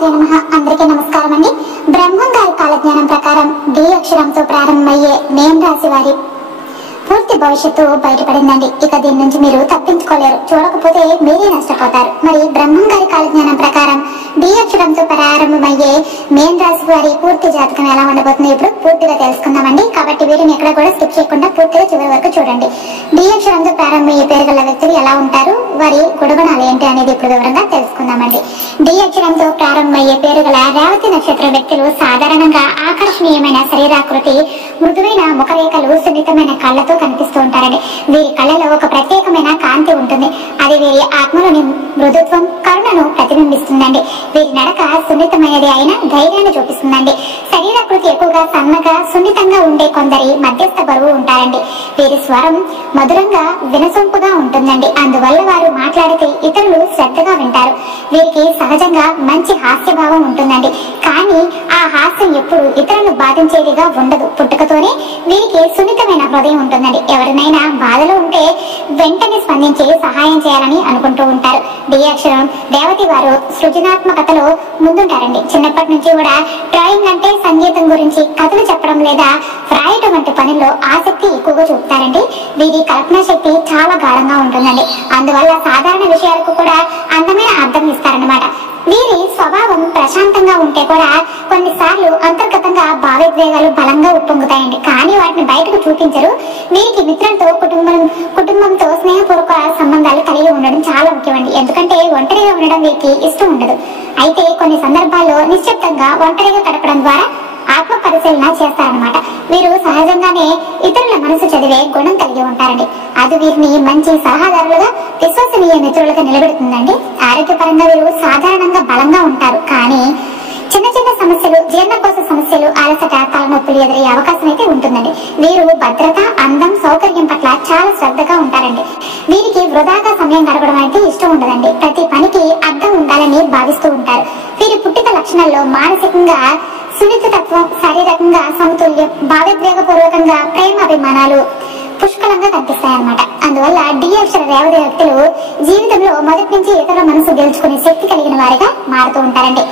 శ్రీమాతే నమః. అందరికీ నమస్కారం అండి. బ్రహ్మం గారి కాలజ్ఞానం ప్రకారం డి అక్షరంతో ప్రారంభమయ్యే మేం రాశి వారి పూర్తి భవిష్యత్తు బయటపడిందండి. ఇక దీని నుంచి మీరు తప్పించుకోలేరు. చూడకపోతే మీరే నష్టపోతారు. మరి బ్రహ్మం గారి కాలజ్ఞానం ప్రకారం డి అక్షరంతో ప్రారంభమయ్యే మేం రాశి వారి పూర్తి జాతకం ఎలా ఉండబోతుందో ఇప్పుడు పూర్తిగా తెలుసుకుందామండి. కాబట్టి వీటిని ఎక్కడ కూడా స్కిప్ చేయకుండా పూర్తిగా చివరి వరకు చూడండి. డి అక్షరంతో ప్రారంభమయ్యే పేరు గల వ్యక్తులు ఎలా ఉంటారు, వారి గుణగుణాలు ఏంటి అనేది ఇప్పుడు వివరంగా తెలుసుకుందామండి. డి అక్షరంతో ప్రారంభమయ్యే పేరు గల రేవతి నక్షత్రం వ్యక్తులు సాధారణంగా ఆకర్షణీయమైన శరీరాకృతి, మృదువైన ముఖరేఖలు, సున్నితమైన కళ్ళతో కనిపిస్తూ ఉంటారండి. వీరి కళ్ళలో ఒక ప్రత్యేకమైన కాంతి ఉంటుంది. అది వీరి ఆత్మలోని మృదుత్వం, కరుణను ప్రతిబింబిస్తుందండి. వీరి నడక సున్నితమైనది అయినా ధైర్యాన్ని చూపిస్తుందండి. శరీరాకృతి ఎక్కువగా సన్నగా, సున్నితంగా ఉండే కొందరి మధ్యస్థ బరువు ఉంటారండి. వీరి స్వరం మధురంగా, వినసొంపుగా ఉంటుందండి. అందువల్ల వారు మాట్లాడితే ఇతరులు శ్రద్ధగా వింటారు. వీరికి సహజంగా మంచి హాస్యభావం ఉంటుందండి. కానీ ఆ హాస్యం ఎప్పుడు ఇతరులను బాధించేదిగా ఉండదు. పుట్టుకతోనే వీరికి సున్నితమైన హృదయం ఉంటుందండి. ఎవరినైనా బాధలో ఉంటే వెంటనే స్పందించి సహాయం చేయాలని అనుకుంటూ ఉంటారు. డి అక్షరం రేవతి వారు సృజనాత్మకతలో ముందుంటారండి. చిన్నప్పటి నుంచి కూడా డ్రాయింగ్ అంటే సంగీతం గురించి కథలు చెప్పడం లేదా వ్రాయటం వంటి పనుల్లో ఆసక్తి ఎక్కువగా చూపుతారండి. వీరి కల్పనా శక్తి చాలా గాఢంగా ఉంటుందండి. అందువల్ల సాధారణ విషయాలకు కూడా అందమైన అర్థం ఇస్తారన్నమాట. వీరి స్వభావం ప్రశాంతంగా ఉంటే కూడా కొన్నిసార్లు అంతర్గతంగా భావోద్వేగాలు బలంగా ఉప్పొంగుతాయండి. కానీ వాటిని బయటకు చూపించరు. వీరికి మిత్రులతో, కుటుంబంతో స్నేహపూర్వక సంబంధాలు కలిగి ఉండడం చాలా ముఖ్యమండి. ఎందుకంటే ఒంటరిగా ఉండడం వీరికి ఇష్టం ఉండదు. అయితే కొన్ని సందర్భాల్లో నిశ్శబ్దంగా ఒంటరిగా గడపడం ద్వారా ఆత్మ పరిశీలన చేస్తారనమాట. వీరు సహజంగానే ఇతరుల మనసు చదివే గుణం కలిగి ఉంటారండి. అది వీరిని మంచి సలహాదారులుగా, విశ్వసనీయ మిత్రులుగా నిలబెడుతుందండి. ఆరోగ్యపరంగా వీరు సాధారణంగా బలంగా ఉంటారు. కానీ చిన్న చిన్న సమస్యలు, జీర్ణకోశ సమస్యలు, అలసట, తలనొప్పులు ఎదురయ్యే అవకాశం అయితే ఉంటుందండి. వీరు భద్రత, అందం, సౌకర్యం పట్ల చాలా శ్రద్ధగా ఉంటారండి. వీరికి వృధాగా సమయం గడపడం అయితే ఇష్టం ఉండదండి. ప్రతి పనికి అర్థం ఉండాలని భావిస్తూ ఉంటారు. వీరి పుట్టిక లక్షణాల్లో మానసికంగా సున్నితత్వం, శారీరకంగా సమతుల్యం, భావోద్వేగపూర్వకంగా ప్రేమ, అభిమానాలు పుష్కలంగా కనిపిస్తాయన్నమాట. అందువల్ల డి అక్షర రేవతి వ్యక్తులు జీవితంలో మొదటి నుంచి ఇతరుల మనసు గెలుచుకునే శక్తి కలిగిన వారిగా మారుతూ ఉంటారండి.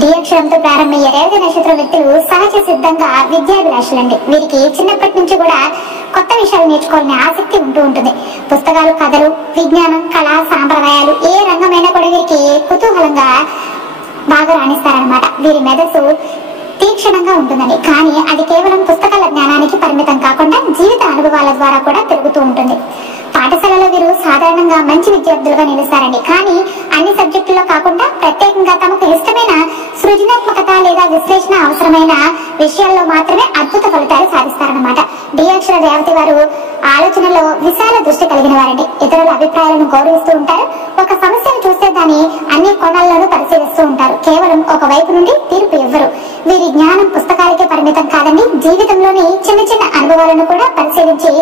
డి అక్షరంతో ప్రారంభమయ్యే రేవతి నక్షత్రం వ్యక్తులు సహజ సిద్ధంగా విద్యాభిలాషులండి. వీరికి చిన్నప్పటి నుంచి కూడా కొత్త విషయాలు నేర్చుకోవాలనే ఆసక్తి ఉంటూ ఉంటుంది. పుస్తకాలు, కథలు, విజ్ఞానం, కళ, సాంప్రదాయాలు ఏ రంగమైనా కూడా వీరికి కుతూహలంగా బాగా రాణిస్తారనమాట. వీరి మెదసు తీక్షణంగా ఉంటుందండి. కానీ అది కేవలం పుస్తకాల జ్ఞానానికి పరిమితం కాకుండా జీవిత అనుభవాల ద్వారా కూడా పెరుగుతూ ఉంటుంది. పాఠశాలలో వీరు సాధారణంగా మంచి విద్యార్థులుగా నిలుస్తారండి. కానీ అన్ని సబ్జెక్టుల్లో కాకుండా ప్రత్యేకంగా తమకు ఇష్టమైన సృజనాత్మకత లేదా విశ్లేషణ అవసరమైన విషయాల్లో మాత్రమే అద్భుత ఫలితాలు సాధిస్తారన్నమాట. డి అక్షర రేవతి వారు ఆలోచనలో విశాల దృష్టి కలిగిన వారండి. ఇతరుల అభిప్రాయాలను గౌరవిస్తూ ఉంటారు. ఒక సమస్యను చూస్తే దాని అన్ని కోణాల్లోనూ పరిశీలిస్తూ ఉంటారు. కేవలం ఒక వైపు నుండి తీర్పు ఇవ్వరు. వీరి జ్ఞానం పుస్తకాలకే పరిమితం కాదండి. జీవితంలోని చిన్న చిన్న అనుభవాలను కూడా పరిశీలించి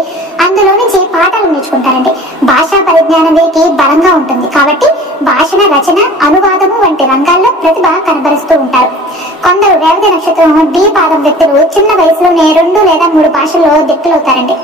అందులో నుంచి పాఠాలు నేర్చుకుంటారండి. భాషా పరిజ్ఞానం వీరికి బలంగా ఉంటుంది. కాబట్టి భాషణ, రచన, అనువాదము వంటి రంగాల్లో ప్రతిభ కనబరుస్తూ ఉంటారు. కొందరు రేవతి నక్షత్రం డి పాదం వ్యక్తులు చిన్న వయసులోనే 2 లేదా 3 భాషల్లో దిక్కులవుతారండి.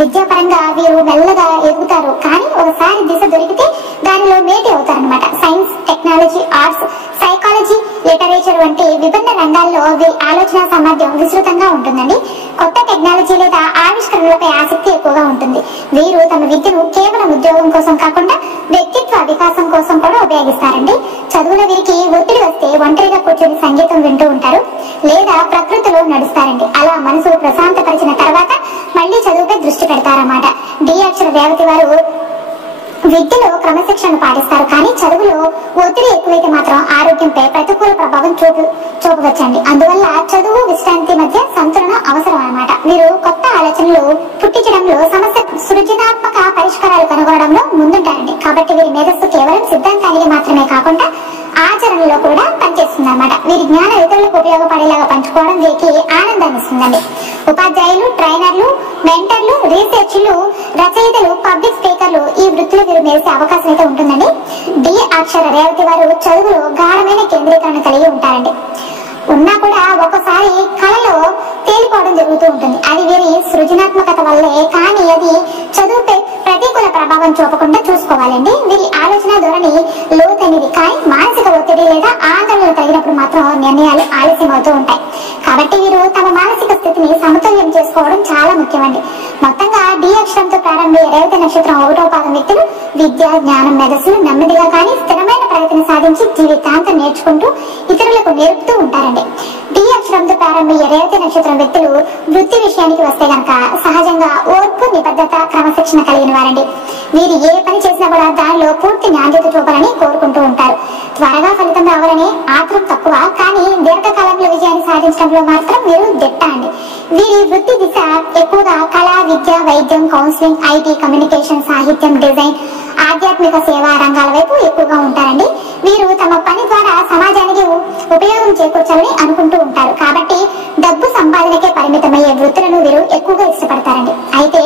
విద్యాపరంగా వీరు మెల్లగా ఎదుగుతారు. కానీ ఒకసారి దిశ దొరికితే దానిలో మేటి అవుతారనమాట. Science, technology, arts, psychology, literature వంటి విభిన్న రంగాల్లో వీరి ఆలోచన సామర్థ్యం విస్తృతంగా ఉంటుందండి. కొత్త టెక్నాలజీ లేదా ఆవిష్కరణలపై ఆసక్తి ఎక్కువగా ఉంటుంది. వీరు తమ విద్యను కేవలం ఉద్యోగం కోసం కాకుండా వ్యక్తిత్వ వికాసం కోసం కూడా ఉపయోగిస్తారండి. చదువులో వీరికి ఒత్తిడి వస్తే ఒంటరిగా కూర్చొని సంగీతం వింటూ ఉంటారు లేదా ప్రకృతిలో నడుస్తారండి. అలా మనసు ప్రశాంతపరిచిన తర్వాత మళ్ళీ చదువుపై దృష్టి పెడతారన్నమాట. డి అక్షర రేవతి వారు విద్యలో క్రమశిక్షణ పాటిస్తారు. కానీ చదువులో ఒత్తిడి ఎక్కువైతే మాత్రం ఆరోగ్యంపై ప్రతికూల ప్రభావం చూపవచ్చండి. అందువల్ల చదువు, విశ్రాంతి మధ్య సంతులనం అవసరం అన్నమాట. వీరు కొత్త ఆలోచనలు పుట్టించడంలో, సమస్య సృజనాత్మక పరిష్కారాలు కనుగొనడంలో ముందుంటారండి. కాబట్టి వీరి మేధస్సు కేవలం సిద్ధాంతానికి మాత్రమే కాకుండా ఆచరణలో కూడా పనిచేస్తుంది అన్నమాట. వీరి జ్ఞానం ఇతరులకు ఉపయోగపడేలాగా పంచుకోవడం వీరికి ఆనందాన్ని ఇస్తుందండి. ఉపాధ్యాయులు, ట్రైనర్లు, మెంటర్లు, రీసెర్చ్లు, రచయితలు, పబ్లిక్ స్పీకర్లు ఈ వృత్తిలో వీరు మెరిసే అవకాశం అయితే ఉంటుందండి. డి అక్షర రేవతి వారు చదువులో గాఢమైన కేంద్రీకరణ కలిగి ఉంటారండి. ఉన్నా కూడా ఒక్కసారి కళలో తేలిపోవడం జరుగుతూ ఉంటుంది. అది వీరి సృజనాత్మకత వల్లే. కానీ అది చదువుపై ప్రతికూల ప్రభావం చూపకుండా చూసుకోవాలండి. వీరి ఆలోచన ధోరణి లోతైనది. కానీ మానసిక ఒత్తిడి లేదా ఆందోళన కలిగినప్పుడు మాత్రం నిర్ణయాలు ఆలస్యం అవుతూ ఉంటాయి. కాబట్టి వీరు తమ మానసిక స్థితిని సమతుల్యం చేసుకోవడం చాలా ముఖ్యమండి. మొత్తంగా డి అక్షరంతో ప్రారంభమయ్యే రేవతి నక్షత్రం 1వ పాదం వ్యక్తులు విద్య, జ్ఞానం, మేధస్సులు నెమ్మదిగా కానీ స్థిరమైన ప్రగతిని సాధించి జీవితాంతం నేర్చుకుంటూ ఇతరులకు నేర్పుతూ ఉంటారండి. డి అక్షరంతో ప్రారంభమయ్యే రేవతి నక్షత్రం వ్యక్తులు వృత్తి విషయానికి వస్తే గనక సహజంగా ఓర్పు, నిబద్ధత, క్రమశిక్షణ కలిగిన వారండి. వీరు ఏ పని చేసినా కూడా దానిలో పూర్తి నాణ్యత చూపాలని కోరుకుంటూ ఉంటారు. త్వరగా ఫలితం రావాలని ఆత్రం తక్కువ, కానీ దీర్ఘకాలంలో విజయాన్ని సాధించడంలో మాత్రం వీరు దిట్ట అండి. వీరి వృత్తి దిశ ఎక్కువగా కళ, విద్య, వైద్యం, కౌన్సిలింగ్, ఐటీ, కమ్యూనికేషన్, సాహిత్యం, డిజైన్, ఆధ్యాత్మిక సేవా రంగాల వైపు ఎక్కువగా ఉంటారండి. వీరు తమ పని ద్వారా సమాజానికి ఉపయోగం చేకూర్చాలని అనుకుంటూ ఉంటారు. కాబట్టి డబ్బు సంపాదనకే పరిమితమయ్యే వృత్తులను వీరు ఎక్కువగా ఇష్టపడతారండి. అయితే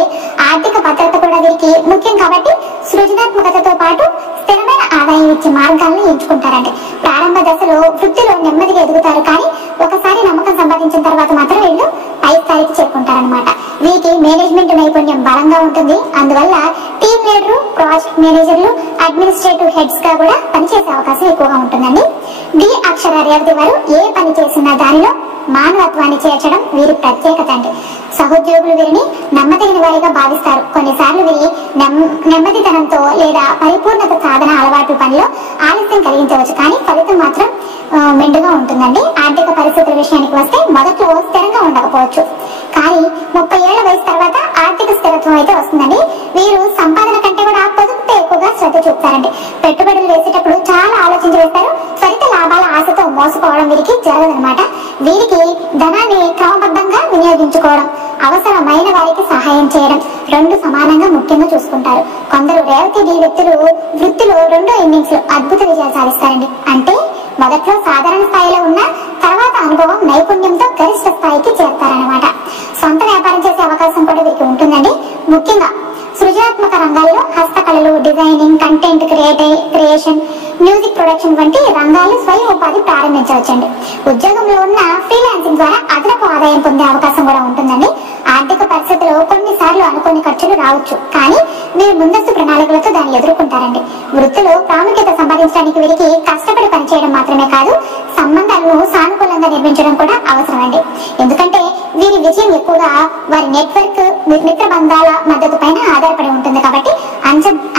ఆర్థిక భద్రత కూడా వీరికి ముఖ్యం కాబట్టి సృజనాత్మకతతో పాటు స్థిరమైన ఆదాయం ఇచ్చే మార్గాలను ఎంచుకుంటారండి. ప్రారంభ దశలో వృత్తిలో నెమ్మదిగా ఎదుగుతారు, కానీ ఒకసారి నమ్మకం సంపాదించిన తర్వాత మాత్రం వీళ్ళు పై స్థాయికి చేరుకుంటారనమాట. వీరికి మేనేజ్మెంట్ నైపుణ్యం బలంగా ఉంటుంది. అందువల్ల టీమ్ లీడర్, ప్రాజెక్ట్ మేనేజర్లు, అడ్మినిస్ట్రేటివ్ హెడ్స్ గా కూడా పనిచేసే అవకాశం ఎక్కువగా ఉంటుందండి. డి అక్షర రేవతి వారు ఏ పని చేసినా దానిలో మానవత్వాన్ని చేర్చడం వీరి ప్రత్యేకత అండి. సహోద్యోగులు వీరిని నమ్మదగిన వారిగా భావిస్తారు. కొన్నిసార్లు వీరి నెమ్మదితనంతో లేదా పరిపూర్ణత సాధన అలవాటు పనిలో ఆలస్యం కలిగించవచ్చు, కానీ ఫలితం మాత్రం మెండుగా ఉంటుందండి. ఆర్థిక పరిస్థితుల విషయానికి వస్తే మొదట్లో స్థిరంగా ఉండకపోవచ్చు, కానీ 30 ఏళ్ల వయసు తర్వాత ఆర్థిక స్థిరత్వం అయితే వస్తుందండి. వీరు సంపాదన కంటే కూడా పొదుపుపై ఎక్కువగా శ్రద్ధ చూపుతారండి. పెట్టుబడులు వేసేటప్పుడు చాలా ఆలోచించి వేస్తారు. త్వరిత లాభాల ఆశతో మోసపోవడం వీరికి జరగదనమాట. వీరికి ధనాన్ని క్రమబద్ధంగా వినియోగించుకోవడం, అవసరమైన వారికి సహాయం చేయడం రెండు సమానంగా ముఖ్యంగా చూసుకుంటారు. కొందరు రేవతి డి వ్యక్తులు వృత్తిలో 2వ ఇన్నింగ్స్ లో అద్భుత విజయాలు సాధిస్తారండి. అంటే మొదట్లో సాధారణ స్థాయిలో ఉన్న తర్వాత అనుభవం, నైపుణ్యంతో గరిష్ట స్థాయికి చేరుతారనమాట. సొంత వ్యాపారం చేసే అవకాశం కూడా వీరికి ఉంటుందండి. ముఖ్యంగా సృజనాత్మక రంగాల్లో హస్తకళలు, designing, content creation, music production వంటి రంగాల్లో స్వయం ఉపాధి ప్రారంభించవచ్చండి. ఉద్యోగంలో ఉన్న ఫ్రీలాన్సింగ్ ద్వారా అదనపు ఆదాయం పొందే అవకాశం కూడా ఉంటుందండి. ఆర్థిక పరిస్థితుల్లో కొన్నిసార్లు అనుకోని ఖర్చులు రావచ్చు, కానీ మీరు ముందస్తు ప్రణాళికలతో దాన్ని ఎదుర్కొంటారండి. వృత్తిలో ప్రాముఖ్యత సంపాదించడానికి వీరికి కష్టపడి పనిచేయడం మాత్రమే కాదు, సంబంధాలను సానుకూలంగా నిర్మించడం కూడా అవసరమండి. ఎందుకంటే వీరి విజయం ఎక్కువగా వారి నెట్వర్క్, మిత్ర బంధాల మద్దతు పైన ఆధారపడి ఉంటుంది. కాబట్టి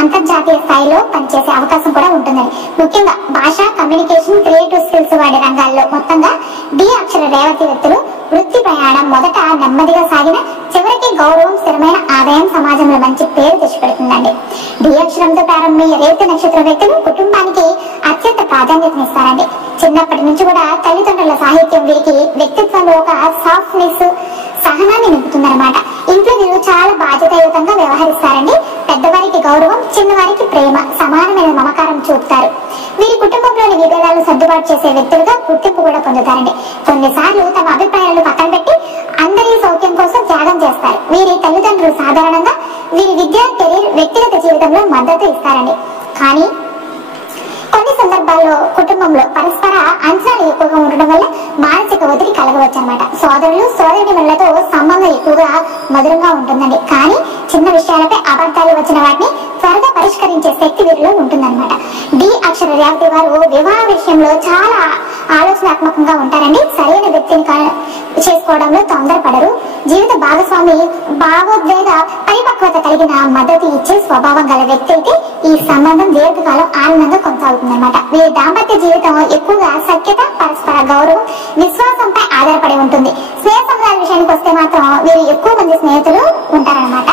అంతర్జాతీయ స్థాయిలో పనిచేసే అవకాశం కూడా ఉంటుందని. ముఖ్యంగా భాష, కమ్యూనికేషన్, క్రియేటివ్ స్కిల్స్ వాడే రంగాల్లో మొత్తంగా డి అక్షర రేవతి వ్యక్తులు వృత్తి ప్రయాణం మొదట నెమ్మదిగా సాగిన చివరికి గౌరవం, స్థిరమైన ఆదాయం, సమాజంలో మంచి పేరు తెచ్చిపెడుతుందండి. డి అక్షరంతో ప్రారంభమయ్యే రేవతి నక్షత్ర వ్యక్తులు కుటుంబానికి అత్యంత ప్రాధాన్యతనిస్తారండి. చిన్నప్పటి నుంచి కూడా తల్లిదండ్రుల సాహిత్యం వీరికి వ్యక్తిత్వంలో ఒక సాఫ్ట్నెస్, సహనాన్ని నింపుతుందన్నమాట. ఇంట్లో వీరు చాలా బాధ్యతాయుతంగా వ్యవహరిస్తారండి. పెద్దవారికి గౌరవం, చిన్నవారికి ప్రేమ, సమానమైన మమకారం చూపుతారు. వీరి కుటుంబంలోని విభేదాలను సర్దుబాటు చేసే వ్యక్తులుగా గుర్తింపు కూడా పొందుతారండి. కొన్నిసార్లు తమ అభిప్రాయాలను పక్కన పెట్టి అందరి సౌఖ్యం కోసం త్యాగం చేస్తారు. వీరి తల్లిదండ్రులు సాధారణంగా వీరి విద్య, కెరీర్, వ్యక్తిగత జీవితంలో మద్దతు ఇస్తారండి. కానీ కొన్ని సందర్భాల్లో కుటుంబంలో పరస్పర అంచనాలు ఎక్కువగా ఉండడం వల్ల మానసిక ఒత్తిడి కలగవచ్చు అనమాట. సోదరులు, సోదరిమణులతో సంబంధం ఎక్కువగా మధురంగా ఉంటుందండి, కానీ చిన్న విషయాలపై అబద్ధాలు వచ్చిన వాటిని త్వరగా పరిష్కరించే శక్తి వీరిలో ఉంటుందన్నమాట. డి అక్షర రేవతి వారు వివాహ విషయంలో చాలా ఆలోచనాత్మకంగా ఉంటారండి. సరైన వ్యక్తిని చేసుకోవడంలో తొందరపడరు. జీవిత భాగస్వామి భావోద్వేగ పరిపక్వత కలిగిన మద్దతు ఇచ్చే స్వభావం గల వ్యక్తి అయితే ఈ సంబంధం దీర్ఘకాలం ఆనందంగా కొనసాగుతుంది అనమాట. వీరి దాంపత్య జీవితం ఎక్కువగా సఖ్యత, పరస్పర గౌరవం, విశ్వాసంపై ఆధారపడి ఉంటుంది. స్నేహ సంబంధాల విషయానికి వస్తే మాత్రం వీరు ఎక్కువ మంది స్నేహితులు ఉంటారనమాట.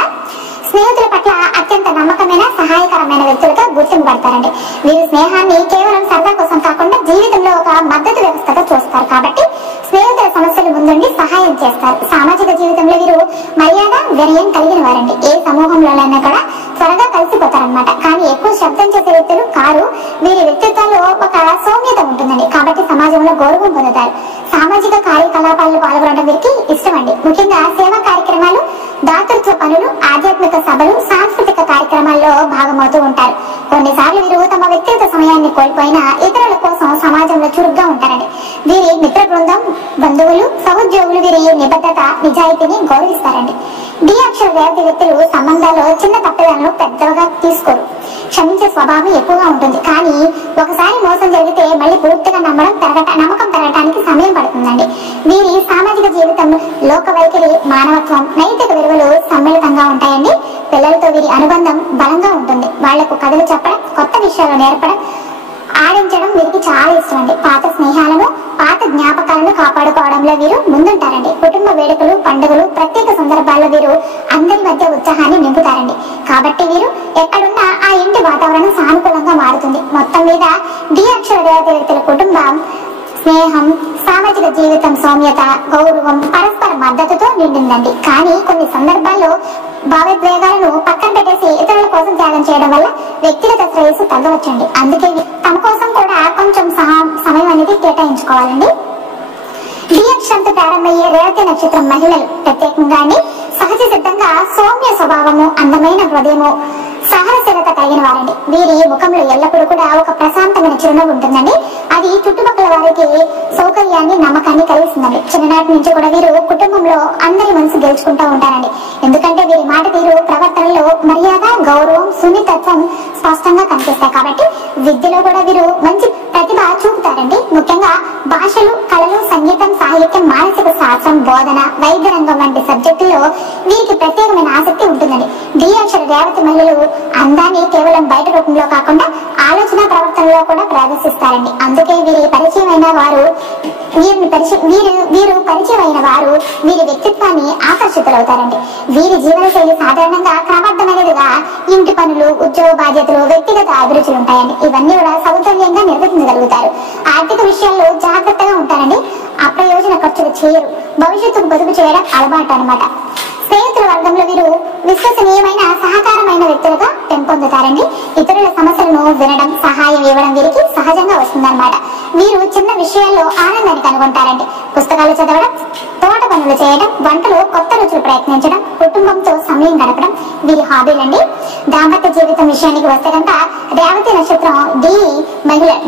స్నేహితుల పట్ల అత్యంత నమ్మకమైన, సహాయకరమైన వ్యక్తులుగా గుర్తింపబడతారండి. వీరు స్నేహాన్ని కేవలం సరదా కోసం కాకుండా జీవితంలో ఒక మద్దతు వ్యవస్థగా చూస్తారు. కాబట్టి స్నేహితుల సమస్యలు ముందుండి సహాయం చేస్తారు. సామాజిక జీవితంలో వీరు మర్యాద, వినయం కలిగిన వారండి. ఏ సమూహంలోనైనా కూడా త్వరగా కలిసిపోతారనమాట. కానీ ఎక్కువ శబ్దం చేసే వ్యక్తులు కారు. వీరి వ్యక్తిత్వంలో ఒక సౌమ్యత ఉంటుందండి, కాబట్టి సమాజంలో గౌరవం పొందుతారు. సామాజిక కార్యకలాపాల్లో పాల్గొనడం వీరికి ఇష్టమండి. ముఖ్యంగా సేవా కార్యక్రమాలు, దాతృత్వ పనులు, ఆధ్యాత్మిక సభలు, సాంస్కృతిక కార్యక్రమాల్లో భాగమవుతూ ఉంటారు. కొన్నిసార్లు వీరు తమ వ్యక్తిగత సమయాన్ని కోల్పోయినా ఇతరుల కోసం సమాజంలో చురుగ్గా ఉంటారండి. వీరి మిత్ర బృందం, బంధువులు, సహోద్యోగులు వీరి నిబద్ధత, నిజాయితీని గౌరవిస్తారండి. డి అక్షర రేవతి వ్యక్తులు సంబంధాల్లో చిన్న తప్పిదాలను పెద్దగా తీసుకోరు. క్షమించే స్వభావం ఎక్కువగా ఉంటుంది. కానీ ఒకసారి మోసం జరిగితే మళ్ళీ పూర్తిగా నమ్మకం పెరగటానికి వీరికి చాలా ఇష్టం అండి. పాత స్నేహాలను, పాత జ్ఞాపకాలను కాపాడుకోవడంలో వీరు ముందుంటారండి. కుటుంబ వేడుకలు, పండుగలు, ప్రత్యేక సందర్భాల్లో వీరు అందరి మధ్య ఉత్సాహాన్ని నింపుతారండి. కాబట్టి వీరు ఎక్కడున్నా ఆ ఇంటి వాతావరణం సానుకూలంగా మారుతుంది. మొత్తం మీద డి అక్షర రేవతి వ్యక్తుల కుటుంబం స్నేహం, సామాజిక జీవితం, సౌమ్యత, గౌరవం, పరస్పర మద్దతుతో నిండిందండి. కానీ కొన్ని సందర్భాల్లో భావోద్వేగాలను పక్కన పెట్టేసి ఇతరుల కోసం త్యాగం చేయడం వల్ల వ్యక్తిగత శ్రేయస్సు తగ్గవచ్చండి. అందుకే తమ కోసం కూడా కొంచెం సమయం అనేది కేటాయించుకోవాలండి. డి అక్షరంతో ప్రారంభమయ్యే రేవతి నక్షత్రం మహిళలు ప్రత్యేకంగా సహజ సిద్ధంగా సౌమ్య స్వభావము, అందమైన హృదయము, సాహసీలత కలిగిన వారండి. వీరి ముఖంలో ఎల్లప్పుడూ కూడా ఒక ప్రశాంతమైన చిరునవ్వు ఉంటుందండి. అది చుట్టుపక్కల వారికి సౌకర్యాన్ని, నమ్మకాన్ని కలిగిస్తుందండి. చిన్ననాటి నుంచి కూడా వీరు కుటుంబంలో అందరి మనసు గెలుచుకుంటూ ఉంటారండి. ఎందుకంటే వీరి మాట తీరు, ప్రవర్తనలో మర్యాద, గౌరవం, సున్నితత్వం స్పష్టంగా కనిపిస్తాయి. కాబట్టి విద్యలో కూడా వీరు మంచి ప్రతిభ చూపుతారండి. ముఖ్యంగా భాషలు, కళలు, సంగీతం, సాహిత్యం, మానసిక శాస్త్రం, బోధన, వైద్య రంగం వంటి సబ్జెక్టుల్లో వీరికి ప్రత్యేకమైన ఆసక్తి ఉంటుందండి. డి అక్షర రేవతి మహిళలు అందాన్ని కేవలం బయట రూపంలో కాకుండా ఆలోచన, ప్రవర్తనలో కూడా ప్రదర్శిస్తారండి. అందుకే వీరు పరిచయం అయిన వారు వీరి వ్యక్తిత్వాన్ని ఆకర్షితులవుతారండి. వీరి జీవనశైలి సాధారణంగా క్రమబద్ధమైనదిగా ఇంటి పనులు, ఉద్యోగ బాధ్యతలు, వ్యక్తిగత అభిరుచులు ఉంటాయండి. ఇవన్నీ కూడా సమతుల్యంగా నిర్వహించగలుగుతారు. ఆర్థిక విషయాల్లో జాగ్రత్తగా ఉంటారండి. అప్రయోజన ఖర్చులు చేయరు. భవిష్యత్తుకు పొదుపు చేయడం అలవాటు అనమాట. స్నేహితుల వర్గంలో వీరు విశ్వసనీయమైన, సహకారమైన వ్యక్తులుగా పెంపొందుతారండి. ఇతరుల సమస్యలను వినడం, సహాయం ఇవ్వడం వీరికి సహజంగా వస్తుందన్నమాట. వీరు చిన్న విషయాల్లో ఆనందాన్ని కనుగొంటారండి. పుస్తకాలు చదవడం, తోట పనులు చేయడం, వంటలు, కొత్త రుచులు ప్రయత్నించడం, కుటుంబంతో సమయం గడపడం వీరి హాబీలండి. దాంపత్య జీవితం విషయానికి వస్తే కనుక రేవతి నక్షత్రం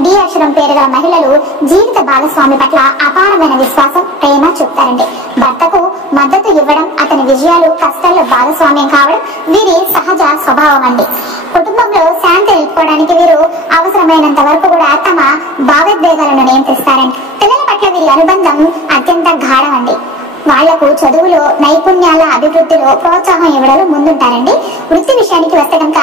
డి అక్షరం పేరు గల మహిళలు జీవిత భాగస్వామి పట్ల అపారమైన విశ్వాసం, ప్రేమ చూపుతారండి. భర్తకు మద్దతు ఇవ్వడం, అతని విజయాలు, కష్టాల్లో భాగస్వామ్యం కావడం వీరి సహజ స్వభావం అండి. కుటుంబంలో శాంతి నిలుపుకోవడానికి వీరు అవసరమైనంత వరకు కూడా తమ భావోద్వేగాలను నియంత్రిస్తారండి. పిల్లల పట్ల వీరి అనుబంధం అత్యంత గాఢం అండి. వాళ్లకు చదువులో, నైపుణ్యాల అభివృద్ధిలో ప్రోత్సాహం ఇవ్వడంలో ముందుంటారండి. వృత్తి విషయానికి వస్తే కనుక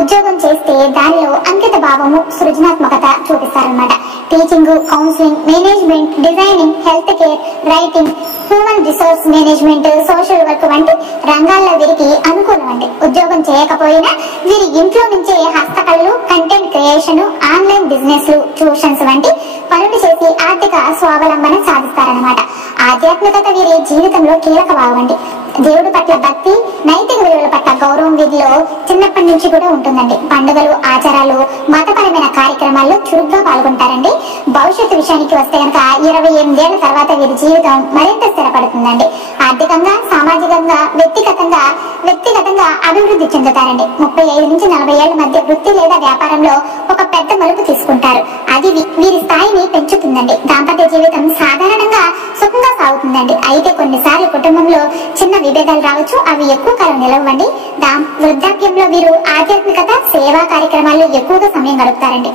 ఉద్యోగం చేస్తే దానిలో అంకిత భావము, సృజనాత్మకత చూపిస్తారన్నమాట. Teaching, counselling, management, designing, health care, writing, human resource management, social work వంటి రంగాల్లో వీరికి అనుకూలం అండి. ఉద్యోగం చేయకపోయినా వీరి ఇంట్లో నుంచే హస్తకళలు, content creation, online business, tuitions వంటి పనులు చేసి ఆర్థిక స్వావలంబన సాధిస్తారన్నమాట. ఆధ్యాత్మికత వీరి జీవితంలో కీలక భాగమండి. దేవుడి పట్ల భక్తి, నైతిక విలువల పట్ల గౌరవం వీరిలో చిన్నప్పటి నుంచి కూడా ఉంటుందండి. పండుగలు, ఆచారాలు, మతపరమైన కార్యక్రమాల్లో చురుగ్గా పాల్గొంటారండి. భవిష్యత్తు విషయానికి వస్తే కనుక 28 ఏళ్ల తర్వాత వీరి జీవితం మరింత స్థిరపడుతుందండి. ఆర్థికంగా, సామాజికంగా, వ్యక్తిగతంగా అభివృద్ధి చెందుతారండి. 35 నుంచి 40 ఏళ్ల మధ్య వృత్తి లేదా వ్యాపారంలో ఒక పెద్ద మలుపు తీసుకుంటారు. అది వీరి స్థాయిని పెంచుతుందండి. దాంపత్య జీవితం సాధారణంగా సుఖంగా సాగుతుందండి. అయితే కొన్నిసార్లు కుటుంబంలో చిన్న విభేదాలు రావచ్చు. అవి ఎక్కువ కాలం నిలవండి. వృద్ధాప్యంలో వీరు ఆధ్యాత్మికత, సేవా కార్యక్రమాల్లో ఎక్కువగా సమయం గడుపుతారండి.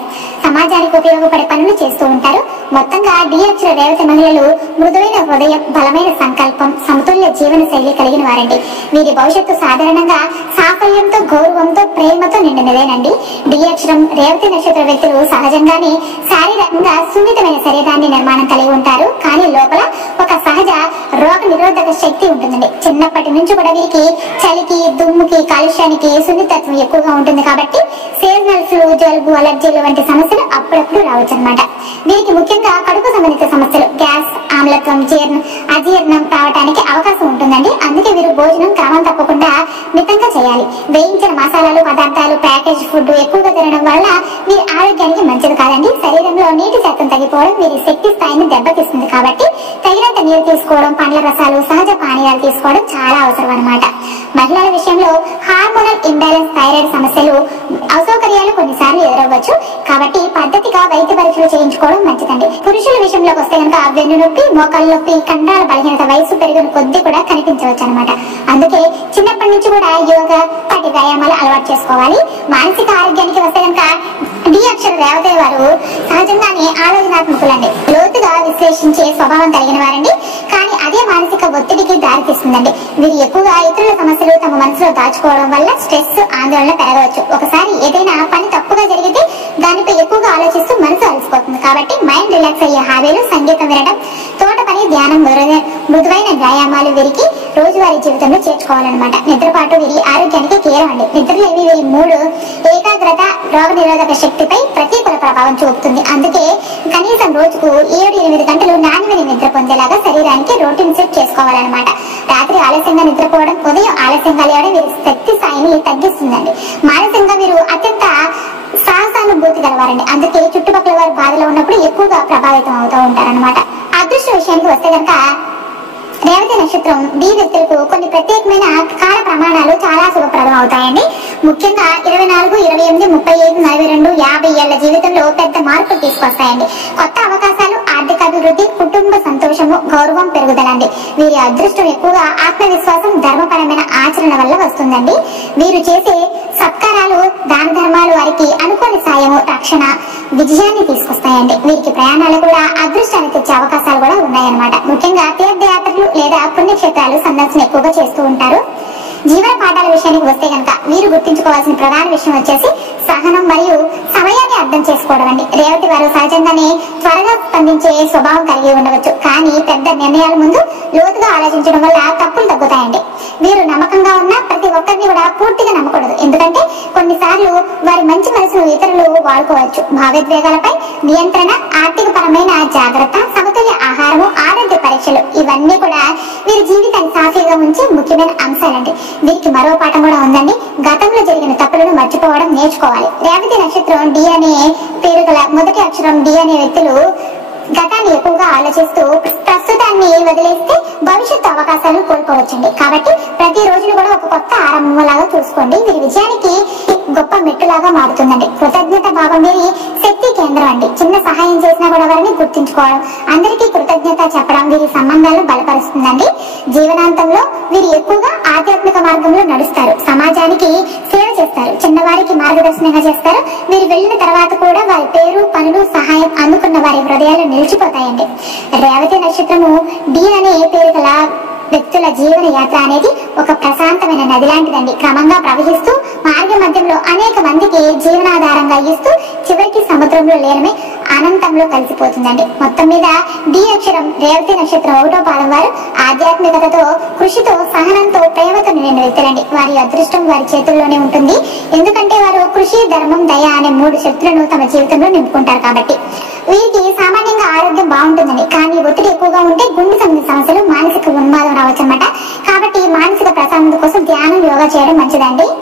సమాజానికి ఉపయోగపడే పనులు చేస్తూ ఉంటారు. మొత్తంగా డి అక్షర రేవతి మహిళలు మృదువైన హృదయం, బలమైన సంకల్పం, సమతుల్య జీవన శైలి కలిగిన వారండి. వీరి భవిష్యత్తు సాధారణంగా సాఫల్యంతో, గౌరవంతో, ప్రేమతో నిండినదేనండి. డి అక్షరం రేవతి నక్షత్ర వ్యక్తులు సహజంగానే శారీరకంగా సున్నితమైన శరీరాన్ని నిర్మాణం కలిగి ఉంటారు. కానీ లోపల ఒక సహజ రోగ నిరోధక శక్తి ఉంటుందండి. చిన్నప్పటి నుంచి కూడా వీరికి చలికి, దుమ్ముకి, కాలుష్యానికి సున్నితత్వం ఎక్కువగా ఉంటుంది. కాబట్టి సీజనల్ ఫ్లూ, జలుబు, అలర్జీలు వంటి సమస్యలు అప్పుడప్పుడు రావచ్చు అనమాట. వీరికి ముఖ్యంగా కడుపు సంబంధిత సమస్యలు, గ్యాస్, ఆమ్లత్వం, అజీర్ణం రావడానికి అవకాశం ఉంటుందండి. అందుకే వీరు భోజనం క్రమం తప్పకుండా మితంగా చేయాలి. వేయించిన మసాలాలు, పదార్థాలు, ప్యాకేజ్ ఫుడ్ ఎక్కువగా తినడం వల్ల వీరి ఆరోగ్యానికి మంచిది కాదండి. శరీరంలో నీటి శాతం తగ్గిపోవడం వీరి శక్తి స్థాయిని దెబ్బతీస్తుంది. కాబట్టి తగినంత నీరు తీసుకోవడం, పండ్ల రసాలు, సహజ పానీయాలు తీసుకోవడం చాలా అవసరం అనమాట. మహిళల విషయంలో హార్మోనల్ ఇంబ్యాలెన్స్, థైరాయిడ్ సమస్యలు, అసౌకర్యాలు కొన్నిసార్లు ఎదురవ్వచ్చు. కాబట్టి పద్ధతిగా వైద్య పరీక్షలు చేయించుకోవడం మంచిదండి. పురుషుల విషయంలోకి వస్తే కనుక వెన్ను నొప్పి, మోకాళ్ళ నొప్పి, కండరాల బలహీనత వయసు పెరిగిన కొద్దీ కూడా కనిపించవచ్చు అనమాట. అందుకే చిన్నప్పటి నుంచి కూడా యోగా వంటి వ్యాయామాలు అలవాటు చేసుకోవాలి. మానసిక ఆరోగ్యానికి వస్తే కనుక డి అక్షర రేవతి వారు సహజంగానే ఆలోచనాత్మకులండి. లోతుగా విశ్లేషించే స్వభావం కలిగిన వారండి. కానీ అదే మానసిక ఒత్తిడికి దారితీస్తుందండి. వీరు ఎక్కువగా ఇతరుల సమస్యలు తమ మనసులో దాచుకోవడం వల్ల స్ట్రెస్, ఆందోళన పెరగవచ్చు. ఒకసారి ఏదైనా పని తప్పుగా జరిగితే దానిపై ఎక్కువగా ఆలోచిస్తూ మనసు అలసిపోతుంది. అవుతుంది. కాబట్టి మైండ్ రిలాక్స్ అయ్యే హాబీలు సంగీతం వినడం, తోట పని, ధ్యానం, మృదువైన వ్యాయామాలు వీరికి రోజువారీ జీవితంలో చేర్చుకోవాలన్నమాట. నిద్రపాటు వీరి ఆరోగ్యానికి కీలకం అండి. నిద్రలేమి వీరి మూడు, ఏకాగ్రత, రోగ నిరోధక శక్తిపై ప్రతికూల ప్రభావం చూపుతుంది. అందుకే కనీసం రోజుకు 7-8 గంటలు నాణ్యమైన నిద్ర పొందేలాగా శరీరానికి రొటీన్ సెట్ చేసుకోవాలన్నమాట. రాత్రి ఆలస్యంగా నిద్రపోవడం, ఉదయం ఆలస్యంగా లేవడం వీరి శక్తి స్థాయిని తగ్గిస్తుందండి. మానసికంగా వీరు అత్యంత సాహసానుభూతి గలవారండి. అందుకే చుట్టుపక్కల వారి బాధలో ఉన్నప్పుడు ఎక్కువగా ప్రభావితం అవుతూ ఉంటారన్నమాట. అదృష్ట విషయానికి వస్తే కనుక రేవతి నక్షత్రం డి వ్యక్తులకు కొన్ని ప్రత్యేకమైన కాల ప్రమాణాలు చాలా శుభప్రదం అవుతాయండి. ముఖ్యంగా 24, 28, 35, 42, 50 ఏళ్ల జీవితంలో పెద్ద మార్పులు తీసుకొస్తాయండి. కొత్త అవకాశాలు, ఆర్థిక అభివృద్ధి, కుటుంబ సంతోషము, గౌరవం పెరుగుదలండి. వీరి అదృష్టం ఎక్కువగా ఆత్మవిశ్వాసం, ధర్మపరమైన ఆచరణ వల్ల వస్తుందండి. వీరు చేసే సత్కారాలు, దాన ధర్మాలు వారికి అనుకోని సాయము, రక్షణ, విజయాన్ని తీసుకొస్తాయండి. వీరికి ప్రయాణాలు కూడా అదృష్టాన్ని తెచ్చే అవకాశాలు కూడా ఉన్నాయన్నమాట. ముఖ్యంగా తీర్థయాత్రలు లేదా పుణ్యక్షేత్రాలు సందర్శన ఎక్కువగా చేస్తూ ఉంటారు. జీవన పాఠాల విషయానికి వస్తే కనుక వీరు గుర్తించుకోవాల్సిన ప్రధాన విషయం వచ్చేసి సహనం మరియు సమయాన్ని అర్థం చేసుకోవడం అండి. రేవతి వారు సహజంగానే త్వరగా స్పందించే స్వభావం కలిగి ఉండవచ్చు. కానీ పెద్ద నిర్ణయాల ముందు లోతుగా ఆలోచించడం వల్ల తప్పులు తగ్గుతాయండి. వీరు నమ్మకంగా ఉన్న ప్రతి ఒక్కరిని కూడా పూర్తిగా నమ్మకూడదు. ఎందుకంటే కొన్నిసార్లు వారి మంచి మనసును ఇతరులు వాడుకోవచ్చు. భావోద్వేగాలపై నియంత్రణ, ఆర్థిక పరమైన జాగ్రత్త, సమతుల్య ఆహారము, ఆరోగ్య పరీక్షలు ఇవన్నీ కూడా వీరి జీవితాన్ని సాఫీగా ఉంచే ముఖ్యమైన అంశాలండి. వీరికి మరో పాఠం కూడా ఉందండి. గతంలో జరిగిన తప్పులను మర్చిపోవడం నేర్చుకోవాలి. రేవతి నక్షత్రం డి అనే పేరు గల మొదటి అక్షరం డి అనే వ్యక్తులు గతాన్ని ఎక్కువగా ఆలోచిస్తూ ప్రస్తుతాన్ని వదిలేస్తే భవిష్యత్తు అవకాశాలను కోల్పోవచ్చండి. కాబట్టి ప్రతి రోజును కూడా ఒక కొత్త ఆరంభం లాగా చూసుకోండి. వీరి విజయానికి గొప్ప మెట్టులాగా మారుతుందండి. కృతజ్ఞత భావం వీరి శక్తి కేంద్రం అండి. చిన్న సహాయం చేసినా కూడా వారిని గుర్తించుకోవడం, అందరికీ కృతజ్ఞత చెప్పడం వీరి సంబంధాలను బలపరుస్తుందండి. జీవనాంతంలో వీరు ఎక్కువగా ఆధ్యాత్మిక మార్గంలో నడుస్తారు. సమాజానికి సేవ చేస్తారు. చిన్నవారికి మార్గదర్శనంగా చేస్తారు. వీరు వెళ్ళిన తర్వాత కూడా వారి పేరు, పనులు, సహాయం అందుకున్న వారి హృదయాలు నిలిచిపోతాయండి. రేవతి నక్షత్రము డి అనే పేరు గల వ్యక్తుల జీవన యాత్ర అనేది ఒక ప్రశాంతమైన నది లాంటిదండి. క్రమంగా ప్రవహిస్తూ మార్గ మధ్యంలో అనేక మందికి జీవనాధారంగా ఇస్తూ చివరికి సముద్రంలో లేనమే అనంతంలో కలిసిపోతుందండి. మొత్తం మీద డి అక్షరం రేవతి నక్షత్రం 1వ పాదం వారు ఆధ్యాత్మికతతో, కృషితో, సహనంతో, ప్రేమతో నిండిన వ్యక్తులండి. వారి అదృష్టం వారి చేతుల్లోనే ఉంటుంది. ఎందుకంటే వారు కృషి, ధర్మం, దయ అనే 3 శక్తులను తమ జీవితంలో నింపుకుంటారు. కాబట్టి వీరికి సామాన్యంగా ఆరోగ్యం బాగుంటుందండి. కానీ ఒత్తిడి ఎక్కువగా ఉంటే గుండె సంబంధిత సమస్యలు, మానసిక ఉన్మాదం రావచ్చు అన్నమాట. కాబట్టి మానసిక ప్రశాంతత కోసం ధ్యానం, యోగా చేయడం మంచిదండి.